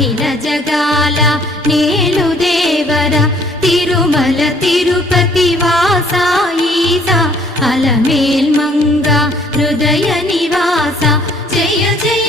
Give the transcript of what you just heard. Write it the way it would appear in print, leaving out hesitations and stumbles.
అఖిల జగాల నేలు దేవర తిరుమల తిరుపతి వాస ఈసా అలమేల్ మంగ హృదయ నివాస జయ జయ